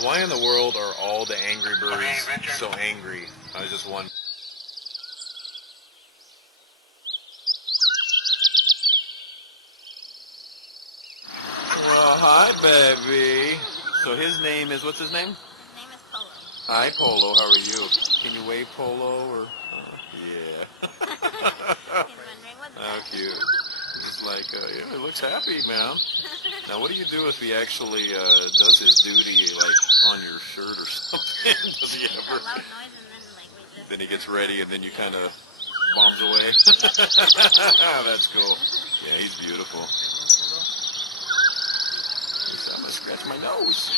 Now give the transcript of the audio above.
So why in the world are all the angry birds so angry? I was just wondering. Well, hi, baby. So his name is, what's his name? His name is Polo. Hi, Polo. How are you? Can you wave, Polo? Or yeah. He's wondering what's How that. cute. He's like, yeah, he looks happy, man. Now, what do you do if he actually does his duty, like, on your shirt or something? Does he He makes a ever? loud noise and then like we just... Then he gets ready, and then you kind of bombs away. That's cool. Yeah, he's beautiful. I'm gonna scratch my nose.